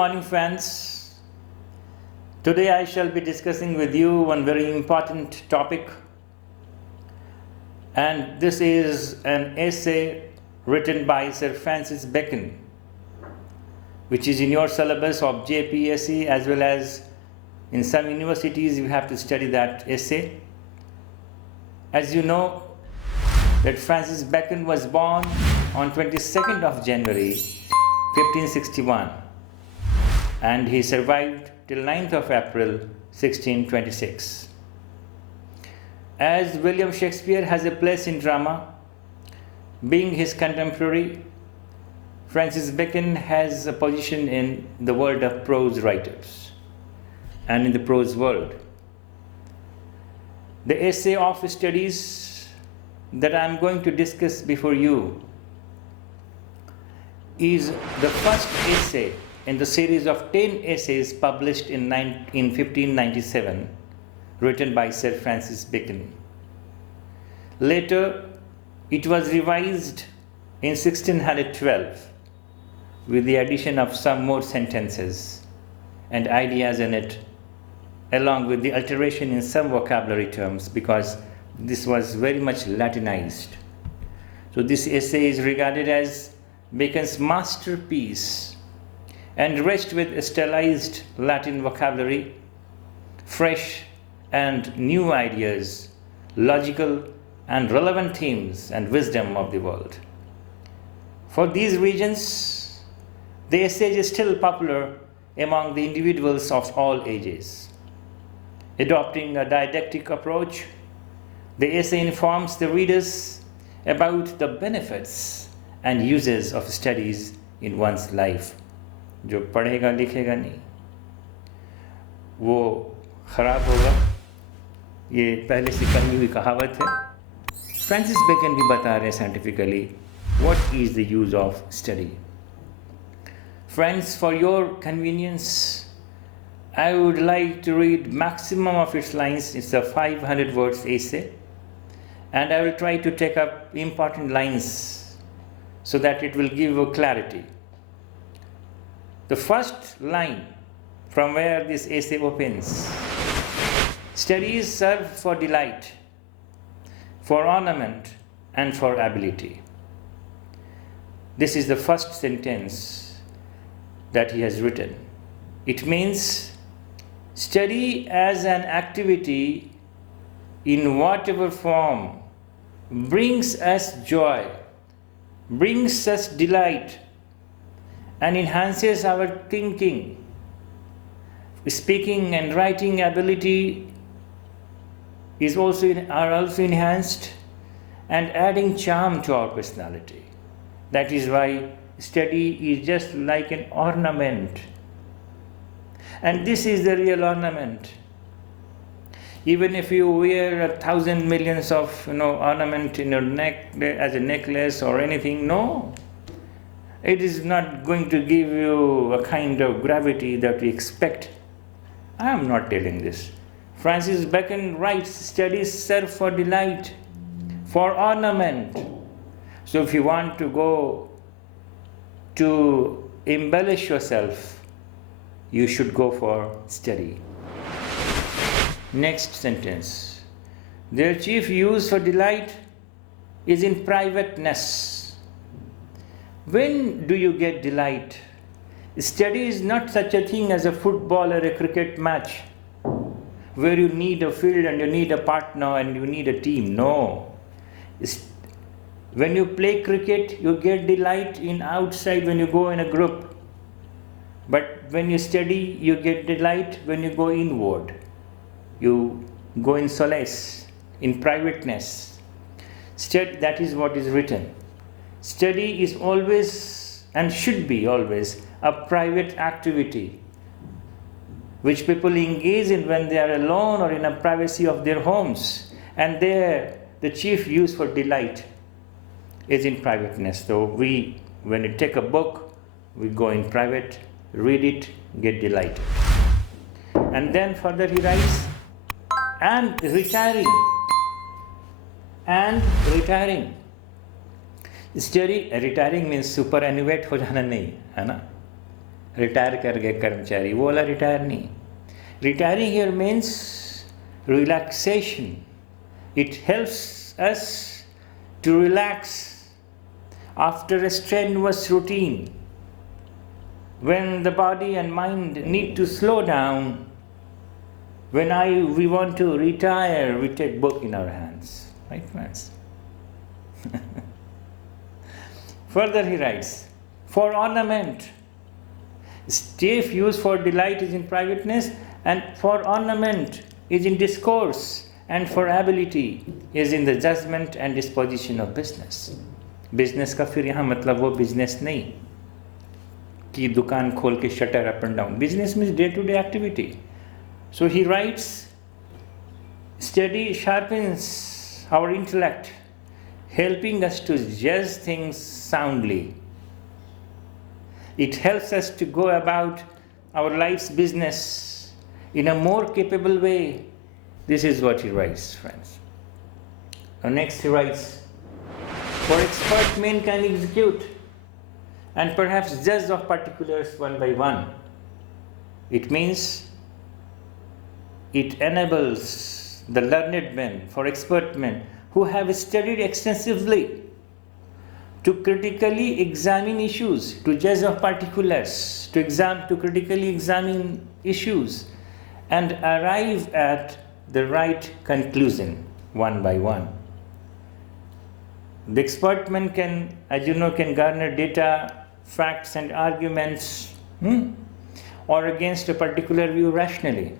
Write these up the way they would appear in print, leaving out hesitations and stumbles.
morning, friends. Today I shall be discussing with you one very important topic, and this is an essay written by Sir Francis Bacon, which is in your syllabus of JPSC, as well as in some universities you have to study that essay. As you know, that Francis Bacon was born on 22nd of January 1561, and he survived till 9th of April 1626. As William Shakespeare has a place in drama, being his contemporary, Francis Bacon has a position in the world of prose writers and in the prose world. The essay of studies that I am going to discuss before you is the first essay in the series of 10 essays published in 1597, written by Sir Francis Bacon. Later, it was revised in 1612 with the addition of some more sentences and ideas in it, along with the alteration in some vocabulary terms, because this was very much Latinized. So this essay is regarded as Bacon's masterpiece, enriched with stylized Latin vocabulary, fresh and new ideas, logical and relevant themes, and wisdom of the world. For these reasons, the essay is still popular among the individuals of all ages. Adopting a didactic approach, the essay informs the readers about the benefits and uses of studies in one's life. जो पढ़ेगा लिखेगा नहीं वो खराब होगा, ये पहले से कही हुई कहावत है. फ्रांसिस बेकन भी बता रहे हैं scientifically what is the use of study. Friends, for your convenience, I would like to read maximum of its lines. It's a 500 words essay, and I will try to take up important lines so that it will give you clarity. The first line from where this essay opens: studies serve for delight, for ornament, and for ability. This is the first sentence that he has written. It means study as an activity in whatever form brings us joy, brings us delight, and enhances our thinking, speaking and writing ability are also enhanced, and adding charm to our personality. That is why study is just like an ornament, and this is the real ornament. Even if you wear 1,000 millions of ornament in your neck as a necklace or anything, no, it is not going to give you a kind of gravity that we expect. I am not telling this. Francis Bacon writes, studies serve for delight, for ornament. So if you want to go to embellish yourself, you should go for study. Next sentence: their chief use for delight is in privateness. When do you get delight? Study is not such a thing as a football or a cricket match where you need a field and you need a partner and you need a team. No. When you play cricket, you get delight in outside when you go in a group. But when you study, you get delight when you go inward. You go in solace, in privateness. That is what is written. Study is always and should be always a private activity which people engage in when they are alone or in a privacy of their homes. And there, the chief use for delight is in privateness. So when you take a book, we go in private, read it, get delighted. And then further he writes, and retiring. Study, retiring means superannuate हो जाना नहीं, है ना? Retire कर गए कर्मचारी, वो वाला रिटायर नहीं. Retiring here means relaxation. It helps us to relax after a strenuous routine. When the body and mind need to slow down, when we want to retire, we take book in our hands. Right, friends? Further he writes, for ornament, staff used for delight is in privateness, and for ornament is in discourse, and for ability is in the judgment and disposition of business. Business का फिर यहाँ मतलब वो business नहीं कि दुकान खोल के shutter up and down. Business means day-to-day activity. So he writes, study sharpens our intellect, helping us to judge things soundly. It helps us to go about our life's business in a more capable way. This is what he writes, friends. Now next he writes, for expert men can execute and perhaps judge of particulars one by one. It means it enables the learned men, for expert men who have studied extensively, to critically examine issues, to judge of particulars, to critically examine issues and arrive at the right conclusion one by one. The expert man can, as you know, can garner data, facts and arguments or against a particular view rationally.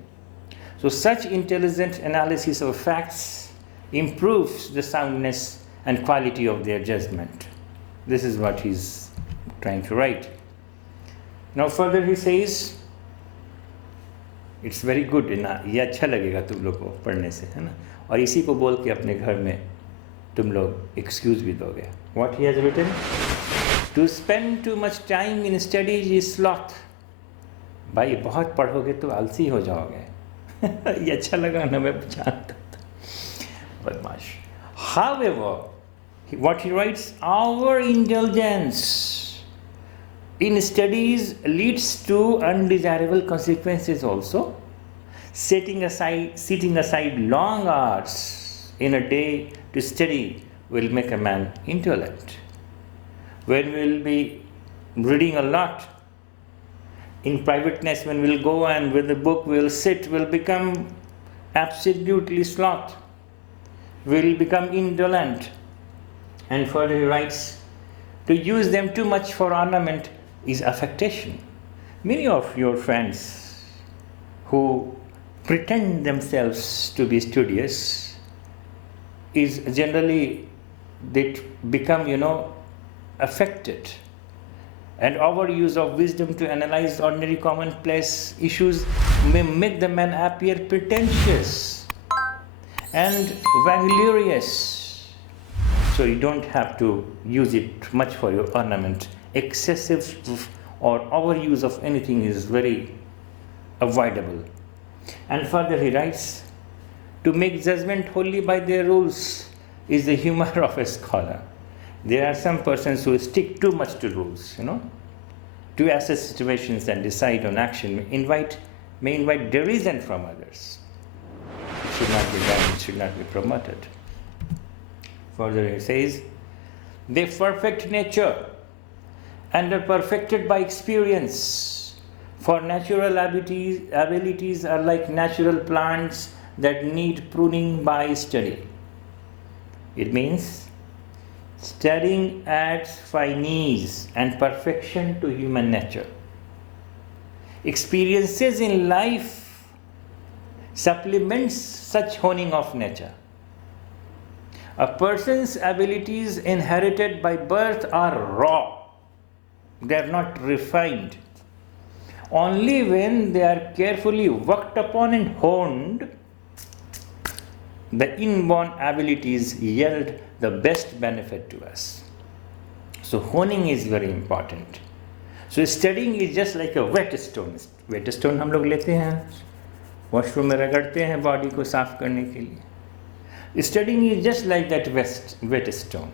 So such intelligent analysis of facts improves the soundness and quality of their judgment. This is what he's trying to write. Now further he says, it's very good, ये अच्छा लगेगा तुम लोग को पढ़ने से, है ना, और इसी को बोल के अपने घर में तुम लोग excuse भी दोगे. What he has written? To spend too much time in studies is sloth. भाई बहुत पढ़ोगे तो आलसी हो जाओगे. ये अच्छा लगा ना, मैं जानता था. बदमाश. However, what he writes, our indulgence in studies leads to undesirable consequences also. Sitting aside long hours in a day to study will make a man indolent. When we will be reading a lot in privateness, when we'll go and with the book we'll sit, we'll become absolutely sloth. We'll become indolent. And further he writes, to use them too much for ornament is affectation. Many of your friends who pretend themselves to be studious is generally, they become, affected. And overuse of wisdom to analyze ordinary commonplace issues may make the man appear pretentious and vainglorious. So you don't have to use it much for your ornament. Excessive or overuse of anything is very avoidable. And further he writes, to make judgment wholly by their rules is the humor of a scholar. There are some persons who stick too much to rules, to assess situations and decide on action, may invite derision from others. It should not be done, it should not be promoted. Further he says, they perfect nature and are perfected by experience. For natural abilities are like natural plants that need pruning by study. It means studying adds finesse and perfection to human nature. Experiences in life supplements such honing of nature. A person's abilities inherited by birth are raw. They are not refined. Only when they are carefully worked upon and honed, the inborn abilities yield the best benefit to us. So honing is very important. So studying is just like a whetstone. Whetstone हम लोग लेते हैं, washroom में रगड़ते हैं body को साफ करने के लिए. Studying is just like that whetstone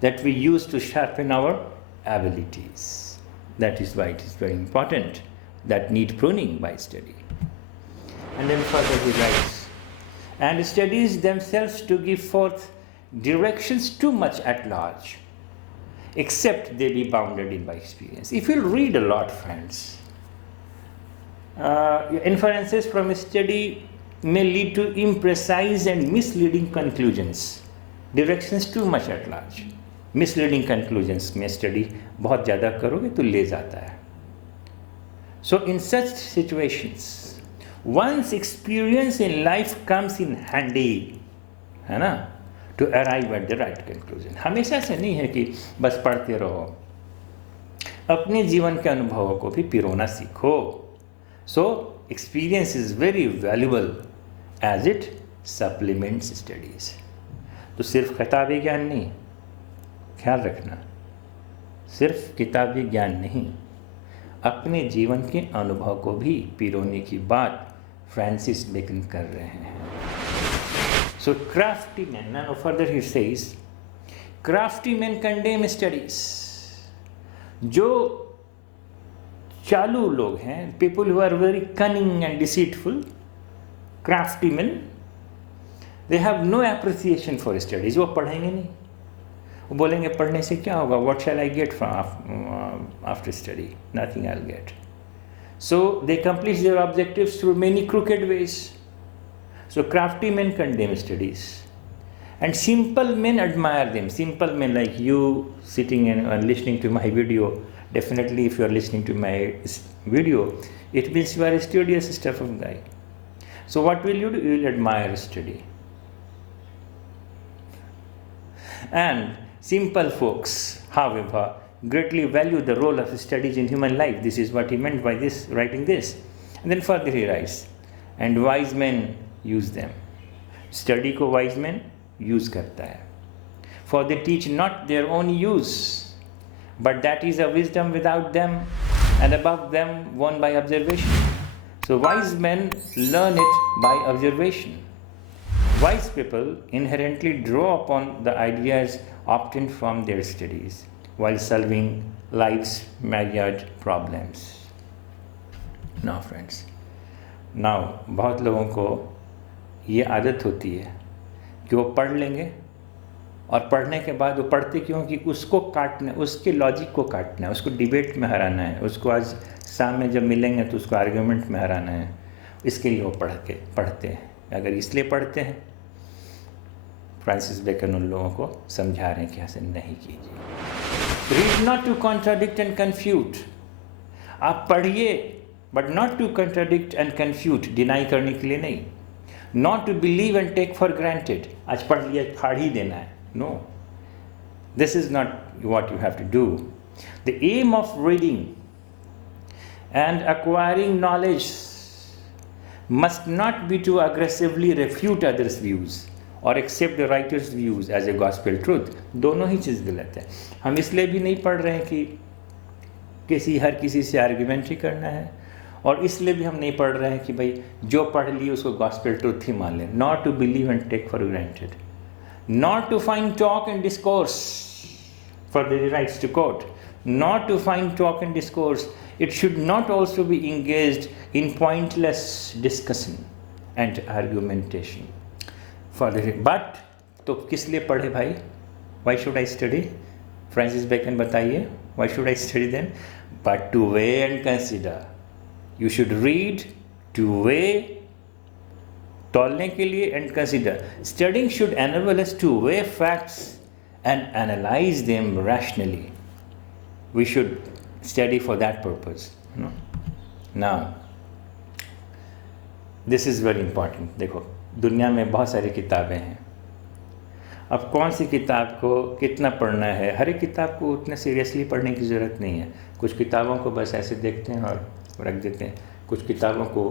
that we use to sharpen our abilities. That is why it is very important that need pruning by study. And then further he writes, and studies themselves to give forth directions too much at large, except they be bounded in by experience. If you read a lot, friends, inferences from study may lead to imprecise and misleading conclusions. Directions too much at large. Misleading conclusions में study बहुत ज़्यादा करोगे तो ले जाता है. So in such situations, one's experience in life comes in handy, है ना, to arrive at the right conclusion. हमेशा से नहीं है कि बस पढ़ते रहो. अपने जीवन के अनुभवों को भी पिरोना सीखो. So experience is very valuable as it supplements studies. तो सिर्फ किताबी ज्ञान नहीं, ख्याल रखना, सिर्फ किताबी ज्ञान नहीं, अपने जीवन के अनुभव को भी पिरोने की बात फ्रांसिस बेकन कर रहे हैं. So crafty men, now further he says, crafty men condemn studies. जो चालू लोग हैं, people who are very cunning and deceitful, crafty men, they have no appreciation for studies. वो पढ़ेंगे नहीं, वो बोलेंगे पढ़ने से क्या होगा, what shall I get from after study? Nothing I'll get. So they accomplish their objectives through many crooked ways. So crafty men condemn studies, and simple men admire them. Simple men like you sitting and listening to my video. Definitely, if you are listening to my video, it means you are a studious stuff of guy. So what will you do? You will admire study. And simple folks, however, greatly value the role of studies in human life. This is what he meant by this, writing this. And then further he writes, and wise men use them. Study को wise men use करता है. For they teach not their own use, but that is a wisdom without them and above them won by observation. So wise men learn it by observation. Wise people inherently draw upon the ideas obtained from their studies while solving life's myriad problems. Now friends, now बहुत लोगों को ये आदत होती है कि वो पढ़ लेंगे और पढ़ने के बाद वो पढ़ते क्यों कि उसको काटना, उसके लॉजिक को काटना है, उसको डिबेट में हराना है, उसको आज सामने जब मिलेंगे तो उसको आर्गुमेंट में हराना है. इसके लिए वो पढ़ते हैं. अगर इसलिए पढ़ते हैं, फ्रांसिस बेकन उन लोगों को समझा रहे हैं कि ऐसे नहीं कीजिए. Read not to contradict and confute. आप पढ़िए but not to contradict and confute, deny करने के लिए नहीं. Not to believe and take for granted, आज पढ़ लिया फाड़ ही देना है. No, this is not what you have to do. The aim of reading and acquiring knowledge must not be to aggressively refute others' views or accept the writer's views as a gospel truth. दोनों ही चीज़ गलत है. हम इसलिए भी नहीं पढ़ रहे हैं कि हर किसी से आर्ग्यूमेंट ही करना है, और इसलिए भी हम नहीं पढ़ रहे हैं कि भाई जो पढ़ लिए उसको गॉस्पेल ट्रूथ ही मान लें. Not to believe and take for granted, not to find talk and discourse for the rights to quote, not to find talk and discourse. It should not also be engaged in pointless discussion and argumentation. But तो किस लिए पढ़े भाई? Why should I study? Francis Bacon बताइए. Why should I study then? But to weigh and consider. You should read to weigh, तौलने के लिए, and consider. Studying should enable us to weigh facts and analyze them rationally. We should study for that purpose. Now, this is very important. देखो, दुनिया में बहुत सारी किताबें हैं. अब कौन सी किताब को कितना पढ़ना है, हर एक किताब को उतना सीरियसली पढ़ने की ज़रूरत नहीं है. कुछ किताबों को बस ऐसे देखते हैं और रख देते हैं. कुछ किताबों को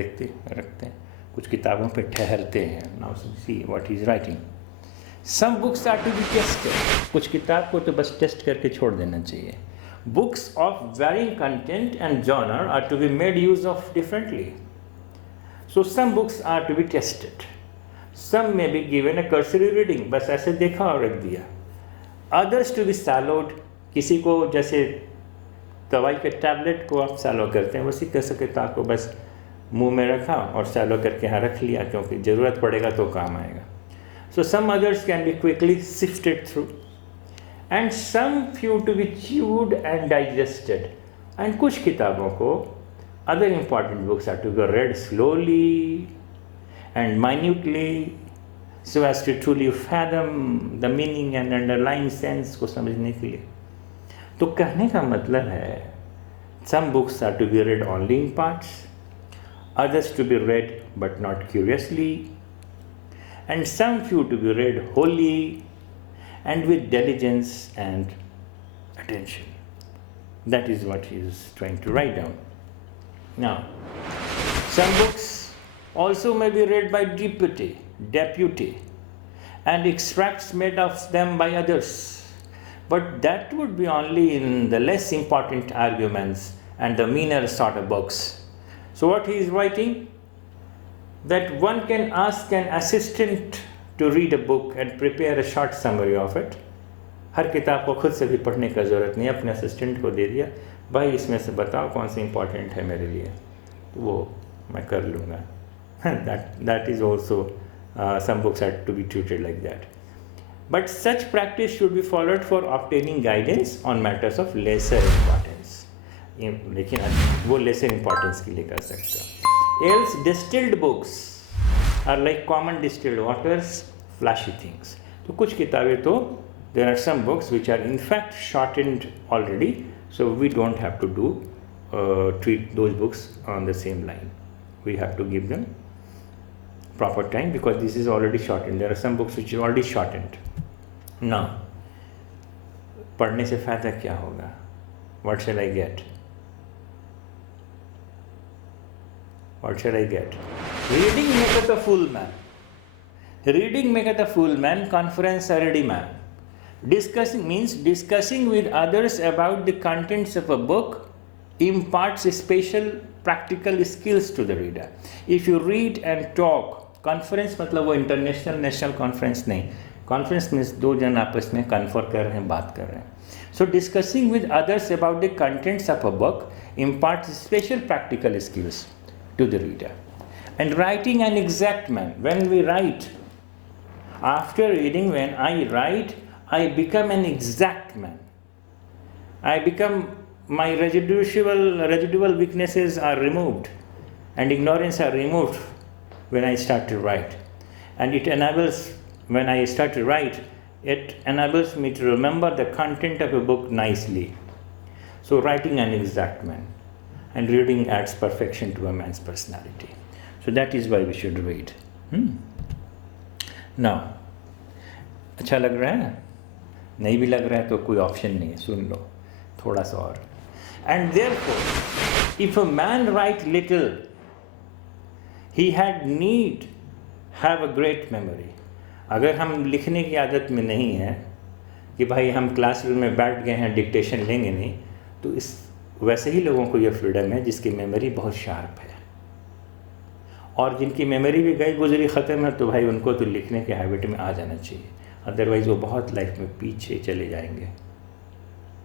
देखते रखते हैं. कुछ किताबों पे ठहरते हैं. Now see what he is writing. Some books are to be tested. कुछ किताब को तो बस टेस्ट करके छोड़ देना चाहिए. Books of varying content and genre are to be made use of differently. So some books are to be tested. Some may be given a cursory reading, बस ऐसे देखा और रख दिया. Others to be swallowed. किसी को जैसे दवाई के टैबलेट को आप सैलो करते हैं, उसी कैसे किताब को बस मुंह में रखा और सैलो करके यहाँ रख लिया, क्योंकि ज़रूरत पड़ेगा तो काम आएगा. So some others can be quickly sifted through and some few to be chewed and digested. And कुछ किताबों को other important books are to be read slowly and minutely so as to truly fathom the meaning and underlying sense को समझने के लिए. तो कहने का मतलब है some books are to be read only in parts, others to be read but not curiously, and some few to be read wholly and with diligence and attention. That is what he is trying to write down. Now, some books also may be read by deputy, and extracts made of them by others, but that would be only in the less important arguments and the meaner sort of books. So what he is writing, that one can ask an assistant to read a book and prepare a short summary of it. हर किताब को खुद से भी पढ़ने का ज़रूरत नहीं, अपने असिस्टेंट को दे दिया, भाई इसमें से बताओ कौन सी इम्पॉर्टेंट है मेरे लिए, तो वो मैं कर लूँगा. That is also some books are to be treated like that. But such practice should be followed for obtaining guidance on matters of lesser importance. लेकिन वो lesser importance के लिए कर सकते हो. Else distilled books are like common distilled waters, flashy things. तो कुछ किताबें तो there are some books which are in fact shortened already, so we don't have to treat those books on the same line. We have to give them proper time because this is already shortened. There are some books which are already shortened. Now, पढ़ने से फ़ायदा क्या होगा? What shall I get? What shall I get? Reading maketh a fool man. Reading maketh a fool man, conference a ready man. Discussing means discussing with others about the contents of a book imparts special practical skills to the reader. If you read and talk, conference मतलब वो international national conference नहीं, conference means दो जन आपस में confer कर रहे हैं, बात कर रहे हैं. So discussing with others about the contents of a book imparts special practical skills to the reader. And writing an exact man. When we write, after reading, when I write, I become an exact man. I become, my residual weaknesses are removed and ignorance are removed when I start to write. And it enables, when I start to write, it enables me to remember the content of a book nicely. So writing an exact man, and reading adds perfection to a man's personality. So that is why we should read. Now, अच्छा लग रहा है? नहीं भी लग रहा है तो कोई ऑप्शन नहीं है, सुन लो थोड़ा सा और. And therefore, if a man write little, he had need have a great memory. अगर हम लिखने की आदत में नहीं है कि भाई हम क्लासरूम में बैठ गए हैं डिक्टेशन लेंगे नहीं, तो इस वैसे ही लोगों को यह फ्रीडम है जिसकी मेमोरी बहुत शार्प है, और जिनकी मेमोरी भी गई गुजरी ख़त्म है तो भाई उनको तो लिखने के हैबिट में आ जाना चाहिए, अदरवाइज़ वो बहुत लाइफ में पीछे चले जाएंगे.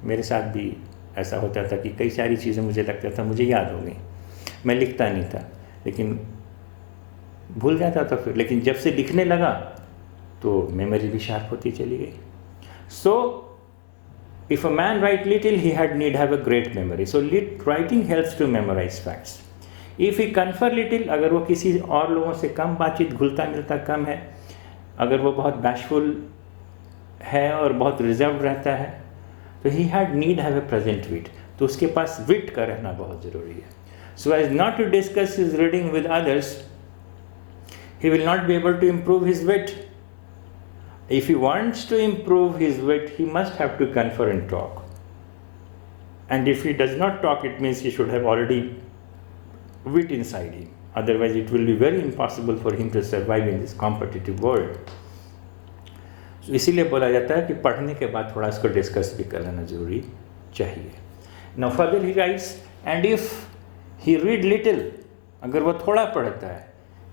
मेरे साथ भी ऐसा होता था कि कई सारी चीज़ें मुझे लगता था मुझे याद हो गई, मैं लिखता नहीं था लेकिन भूल जाता था फिर, लेकिन जब से लिखने लगा तो मेमोरी भी शार्प होती चली गई. सो if a man write little, he had need have a great memory. So writing helps to memorize facts. If he confer little, अगर वो किसी और लोगों से कम बातचीत घुलता मिलता कम है, अगर वो बहुत bashful है और बहुत रिजर्व रहता है, तो he had need have a present wit. तो उसके पास wit का रहना बहुत ज़रूरी है. So as not to discuss his reading with others, he will not be able to improve his wit. If he wants to improve his wit, he must have to confer and talk. And if he does not talk, it means he should have already wit inside him. Otherwise, it will be very impossible for him to survive in this competitive world. So, इसीलिए बोला जाता है कि पढ़ने के बाद थोड़ा इसको डिस्कस भी कर लेना जरूरी चाहिए. Now further he writes, and if he read little, अगर वो थोड़ा पढ़ता है,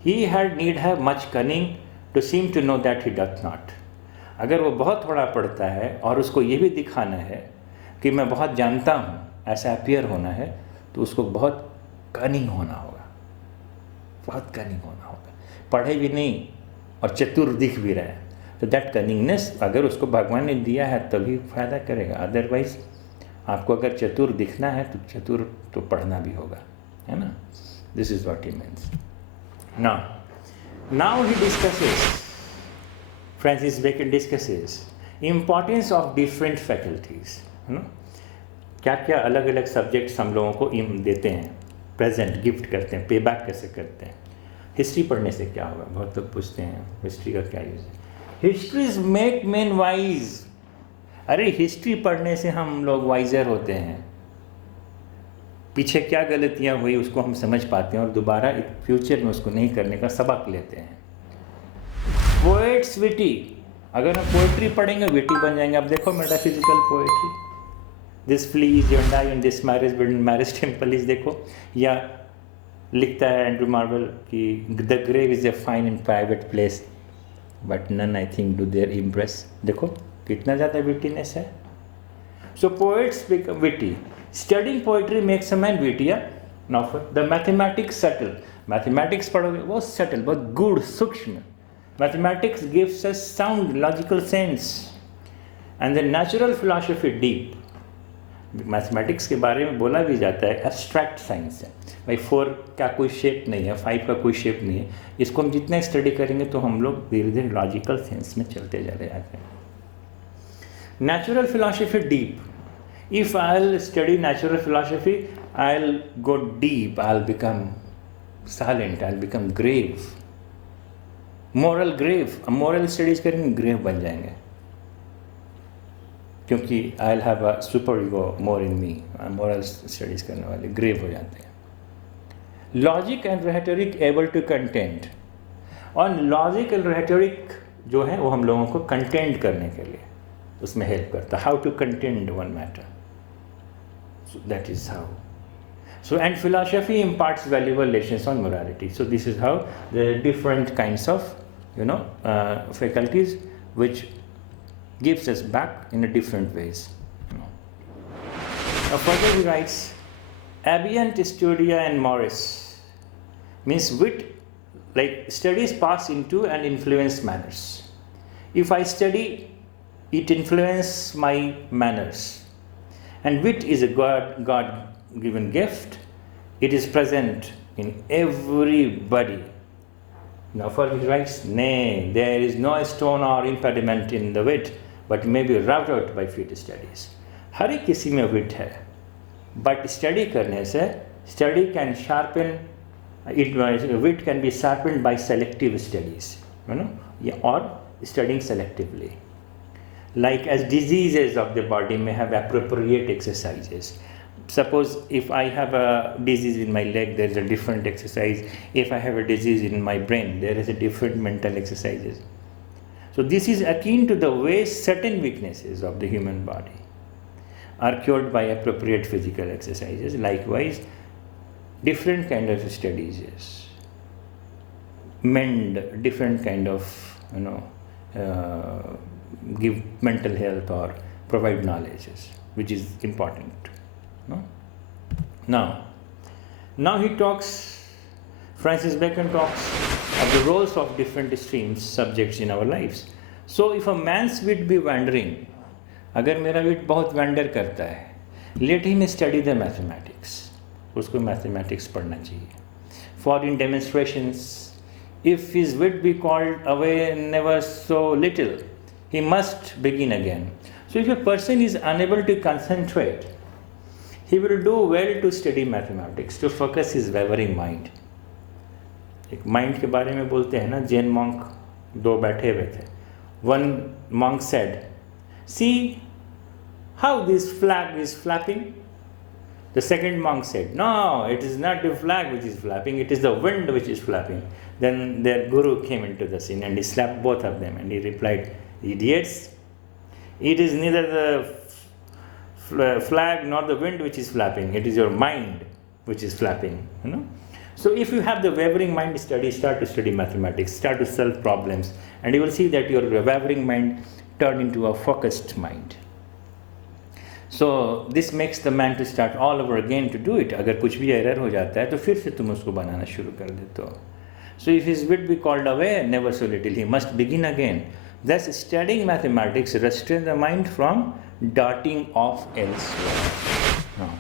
he had need have much cunning to seem to know that he doth not. अगर वो बहुत थोड़ा पढ़ता है और उसको ये भी दिखाना है कि मैं बहुत जानता हूँ, ऐसा अपीयर होना है तो उसको बहुत कनिंग होना होगा, बहुत कनिंग होना होगा। पढ़े भी नहीं और चतुर दिख भी रहा है तो दैट कनिंगनेस अगर उसको भगवान ने दिया है तभी फ़ायदा करेगा। अदरवाइज आपको अगर चतुर दिखना है तो चतुर तो पढ़ना भी होगा, है ना। This is what he means. Now he discusses, Francis Bacon discusses importance of different faculties, है ना। क्या क्या अलग अलग सब्जेक्ट्स हम लोगों को देते हैं, प्रेजेंट गिफ्ट करते हैं, पे बैक कैसे करते हैं। हिस्ट्री पढ़ने से क्या होगा, बहुत लोग पूछते हैं हिस्ट्री का क्या यूज़ है। Histories make man wise. अरे हिस्ट्री पढ़ने से हम लोग वाइजर होते हैं, पीछे क्या गलतियां हुई उसको हम समझ पाते हैं और दोबारा फ्यूचर में उसको नहीं करने का सबक लेते हैं। पोएट्स विटी, अगर हम पोएट्री पढ़ेंगे विटी बन जाएंगे। अब देखो metaphysical poetry, this flea is yonder in this marriage temple is, देखो, या लिखता है एंड्रू मार्वल कि the grave is a fine and private place but none I think do there impress. देखो कितना ज़्यादा विटीनेस है। So poets become witty, studying poetry makes a man witty. Now the mathematics subtle, mathematics पढ़ोगे बहुत subtle, बहुत गूढ़ सूक्ष्म। Mathematics gives a sound logical sense and the natural philosophy deep. Mathematics के बारे में बोला भी जाता है एब्स्ट्रैक्ट साइंस है भाई। 4 का कोई शेप नहीं है, 5 का कोई शेप नहीं है। इसको हम जितना स्टडी करेंगे तो हम लोग धीरे धीरे लॉजिकल सेंस में चलते चले जाते हैं। Natural philosophy deep, if I'll study natural philosophy I'll go deep, I'll become silent, I'll become grave, moral grave। moral studies करेंगे grave बन जाएंगे क्योंकि I'll have a super ego more in me। moral studies करने वाले grave हो जाते हैं। logic and rhetoric able to contend, और logic and rhetoric जो है वो हम लोगों को contend करने के लिए उसमें हेल्प करता है, how to contend one matter। So that is how. So and philosophy imparts valuable lessons on morality. So this is how there are different kinds of faculties which gives us back in a different ways. Now further he writes, Abient studia and Morris means wit, like studies pass into and influence manners. If I study, it influences my manners. And wit is a God-given gift. It is present in everybody. Now for he writes, nay, there is no stone or impediment in the wit, but may be rubbed out by fit studies. हर एक किसी में wit है, but study करने से study can sharpen it, wit can be sharpened by selective studies, or studying selectively. Like as diseases of the body may have appropriate exercises. Suppose if I have a disease in my leg, there is a different exercise. If I have a disease in my brain, there is a different mental exercises. So this is akin to the way certain weaknesses of the human body are cured by appropriate physical exercises. Likewise, different kind of studies mend different kind of give mental health or provide knowledge, which is important. No? Now he talks, Francis Bacon talks of the roles of different streams, subjects in our lives. So if a man's wit be wandering, अगर मेरा wit बहुत wander करता है, let him study the mathematics, उसको mathematics पढ़ना चाहिए। For in demonstrations, if his wit be called away never so little, he must begin again. So if a person is unable to concentrate, he will do well to study mathematics, to focus his wavering mind. एक mind के बारे में बोलते हैं ना, Jain monk 2 बैठे हुए थे। One monk said, see how this flag is flapping. The second monk said, no, it is not the flag which is flapping, it is the wind which is flapping. Then their guru came into the scene and he slapped both of them and he replied, idiots, it is neither the flag nor the wind which is flapping, it is your mind which is flapping. So if you have the wavering mind, start to study mathematics, start to solve problems, and you will see that your wavering mind turn into a focused mind. So this makes the man to start all over again to do it. अगर कुछ भी error हो जाता है तो फिर से तुम उसको बनाना शुरू कर देते हो. So if his wit be called away, never so little, he must begin again. Thus, studying mathematics restrains the mind from darting off elsewhere. No.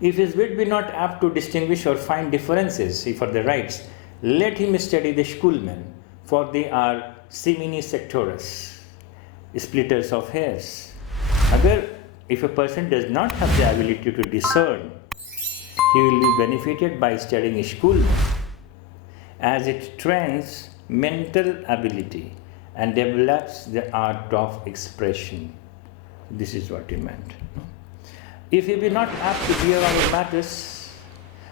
If his wit be not apt to distinguish or find differences, for the rights, let him study the schoolmen, for they are simini sectores, splitters of hairs. If a person does not have the ability to discern, he will be benefited by studying a schoolman, as it trains mental ability and develops the art of expression. This is what he meant. If he be not apt to hear our matters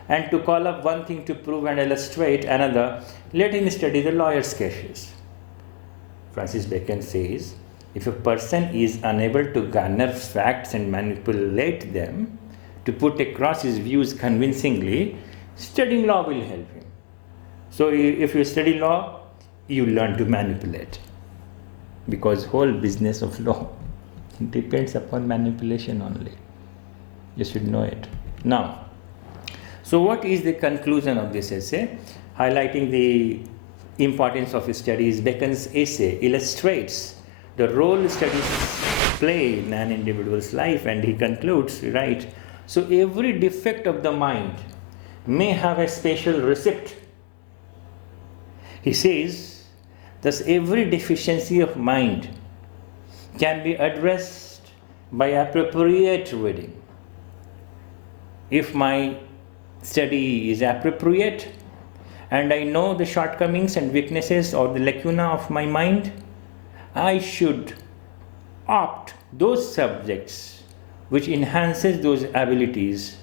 and to call up one thing to prove and illustrate another, let him study the lawyer's cases. Francis Bacon says, if a person is unable to garner facts and manipulate them to put across his views convincingly, studying law will help him. So if you study law, you learn to manipulate, because whole business of law depends upon manipulation only. You should know it. Now, so what is the conclusion of this essay? Highlighting the importance of studies, Bacon's essay illustrates the role studies play in an individual's life, and he concludes, right? So every defect of the mind may have a special receipt. He says, thus every deficiency of mind can be addressed by appropriate reading. If my study is appropriate and I know the shortcomings and weaknesses or the lacuna of my mind, I should opt those subjects which enhances those abilities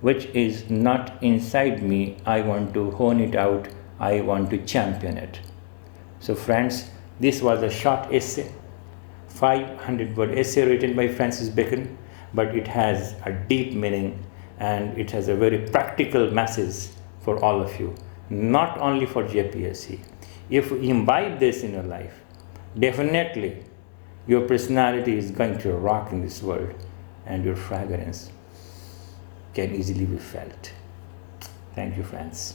which is not inside me. I want to hone it out. I want to champion it. So friends, this was a short essay, 500-word essay written by Francis Bacon, but it has a deep meaning and it has a very practical message for all of you, not only for JPSC. If you imbibe this in your life, definitely your personality is going to rock in this world and your fragrance can easily be felt. Thank you, friends.